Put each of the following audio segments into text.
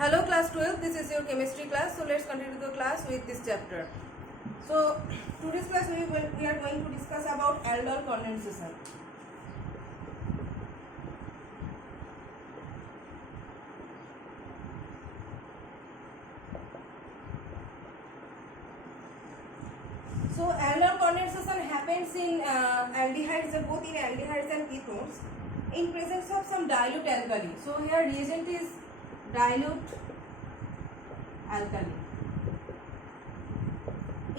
Hello class 12, this is your chemistry class. So let's continue the class with this chapter. So today's class we are going to discuss about aldol condensation. So aldol condensation happens in aldehydes, both in aldehydes and ketones, in presence of some dilute alkali. So here reagent is dilute alkali.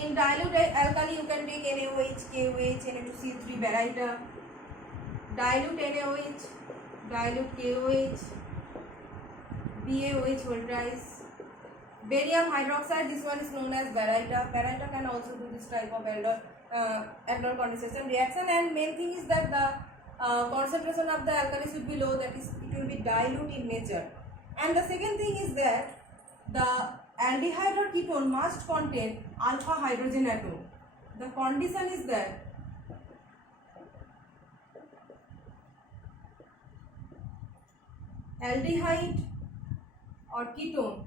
In dilute alkali you can take NaOH, KOH, Na2CO3, baryta, dilute NaOH, dilute KOH, BaOH volatiles, barium hydroxide, this one is known as baryta. Baryta can also do this type of aldol condensation reaction, and main thing is that the concentration of the alkali should be low, that is it will be dilute in nature. And the second thing is that the aldehyde or ketone must contain alpha hydrogen atom. The condition is that aldehyde or ketone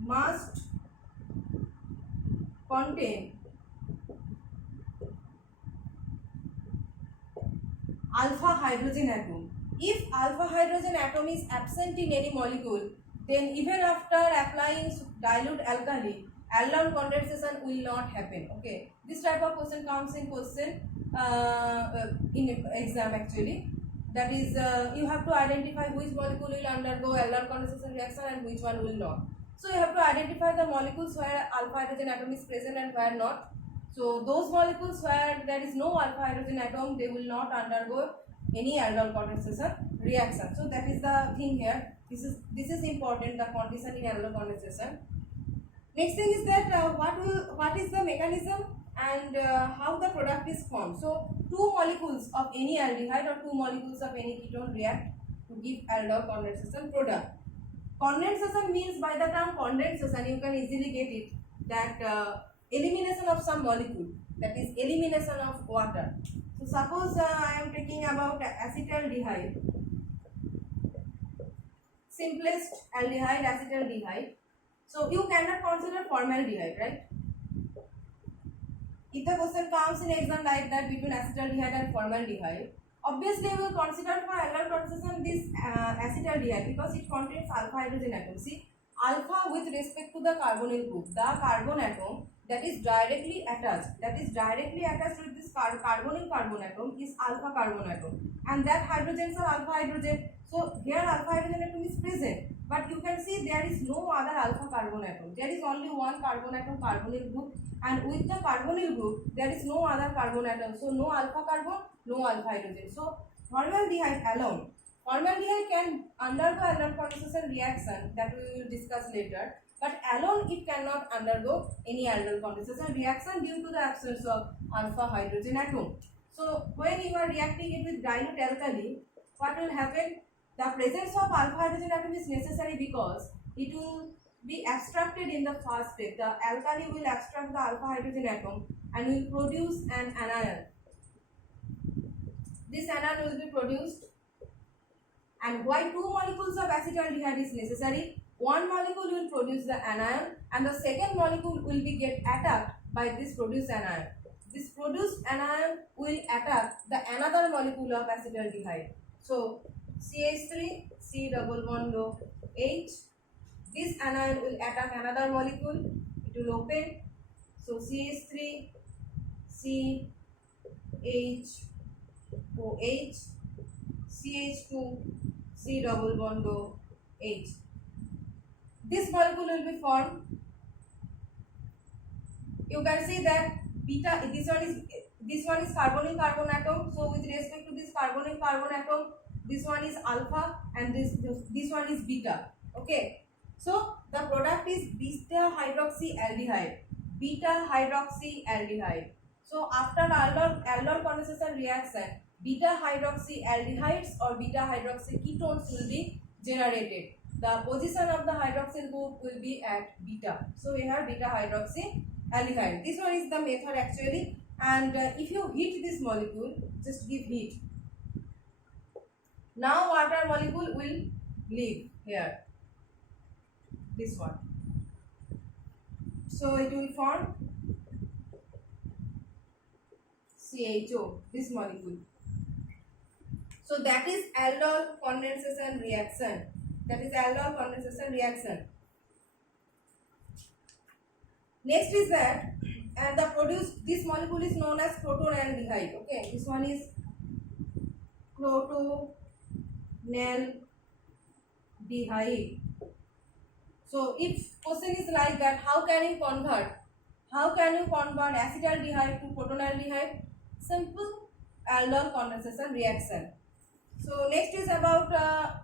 must contain alpha hydrogen atom. If alpha hydrogen atom is absent in any molecule, then even after applying dilute alkali, aldol condensation will not happen. Okay, this type of question comes in in exam actually. That is, you have to identify which molecule will undergo aldol condensation reaction and which one will not. So you have to identify the molecules where alpha hydrogen atom is present and where not. So those molecules where there is no alpha hydrogen atom, they will not undergo any aldol condensation reaction. So that is the thing here. This is important, the condition in aldol condensation. Next thing is that what is the mechanism and how the product is formed. So two molecules of any aldehyde or two molecules of any ketone react to give aldol condensation product. Condensation means, by the term condensation you can easily get it, that elimination of some molecule, that is elimination of water. So suppose I am talking about acetaldehyde, simplest aldehyde, acetaldehyde. So you cannot consider formaldehyde, right? If the question comes in exam like that between acetaldehyde and formaldehyde, obviously we will consider for aldol condensation this acetaldehyde because it contains alpha hydrogen atom. See, alpha with respect to the carbonyl group, the carbon atom that is directly attached with this carbonyl carbon atom is alpha carbon atom, and that hydrogens are alpha hydrogen. So here alpha hydrogen atom is present, but you can see there is no other alpha carbon atom. There is only one carbon atom, carbonyl group, and with the carbonyl group there is no other carbon atom. So no alpha carbon, no alpha hydrogen. So formaldehyde alone, formaldehyde can undergo aldol condensation reaction, that we will discuss later, but alone it cannot undergo any aldol condensation reaction due to the absence of alpha hydrogen atom. So when you are reacting it with dilute alkali, what will happen? The presence of alpha hydrogen atom is necessary because it will be abstracted in the first step. The alkali will abstract the alpha hydrogen atom and will produce an anion. This anion will be produced, and why two molecules of acetaldehyde is necessary? One molecule will produce the anion and the second molecule will be get attacked by this produced anion. This produced anion will attack the another molecule of acetaldehyde. So CH3, C double bond O H. This anion will attack another molecule. It will open. So CH3, C H O H, CH2, C double bond O H. This molecule will be formed. You can see that beta. This one is carbonyl carbon atom. So with respect to this carbonyl carbon atom, this one is alpha and this one is beta. Okay. So the product is beta hydroxyaldehyde. Beta hydroxyaldehyde. So after aldol condensation reaction, beta hydroxyaldehydes or beta hydroxyketones will be generated. The position of the hydroxyl group will be at beta. So we have beta hydroxyaldehyde. This one is the method actually, and if you heat this molecule, just give heat. Now water molecule will leave here, this one. So it will form CHO, this molecule. So that is aldol condensation reaction. That is aldol condensation reaction. Next is that, and the produced, this molecule is known as protonaldehyde. Okay, this one is protonaldehyde. So if question is like that, how can you convert acetaldehyde to protonaldehyde? Simple, aldol condensation reaction. So next is about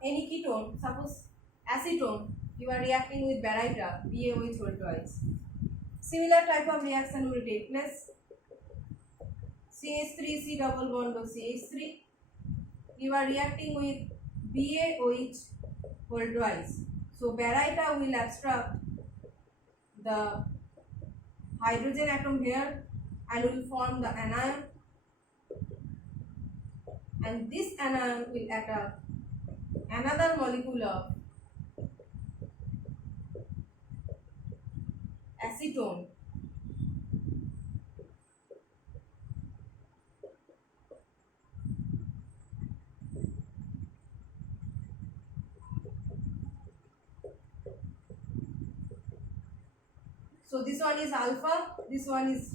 any ketone. Suppose acetone, you are reacting with baryta, Ba with whole twice. Similar type of reaction will take place. CH3 C double bond of CH3. You are reacting with BaOH whole twice. So baryta will abstract the hydrogen atom here and will form the anion. And this anion will attack another molecule of acetone. So this one is alpha, this one is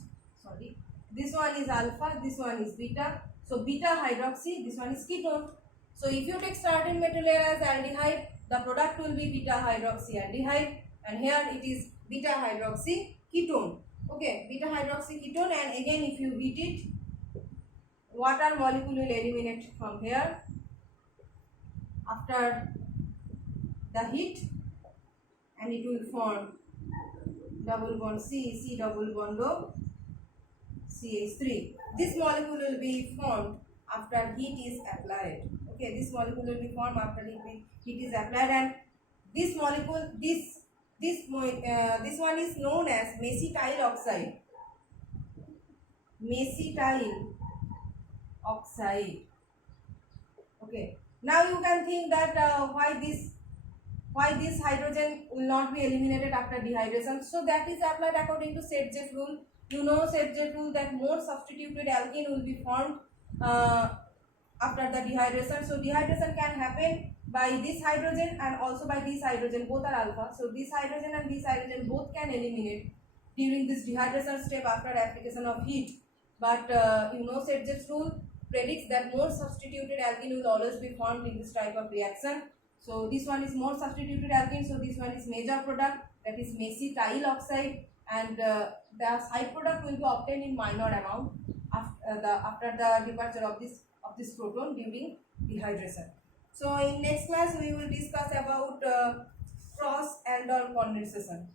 alpha, this one is beta. So beta hydroxy, this one is ketone. So if you take starting material as aldehyde, the product will be beta hydroxy aldehyde, and here it is beta hydroxy ketone. Okay, beta hydroxy ketone, and again if you heat it, water molecule will eliminate from here after the heat, and it will form double bond C double bond O CH3. This molecule will be formed after heat is applied. Okay, this molecule will be formed after heat is applied, and this molecule, this one is known as macetile oxide. Macetile oxide. Okay. Now you can think that why this hydrogen will not be eliminated after dehydration. So that is applied according to Sedgwick rule. You know Sedgwick rule that more substituted alkene will be formed after the dehydration. So dehydration can happen by this hydrogen and also by this hydrogen. Both are alpha. So this hydrogen and this hydrogen both can eliminate during this dehydration step after application of heat. But you know Sedgwick rule predicts that more substituted alkene will always be formed in this type of reaction. So this one is more substituted alkene, so this one is major product, that is macetile oxide, and the side product will be obtained in minor amount after the departure of this proton during dehydration. So in next class we will discuss about cross aldol condensation.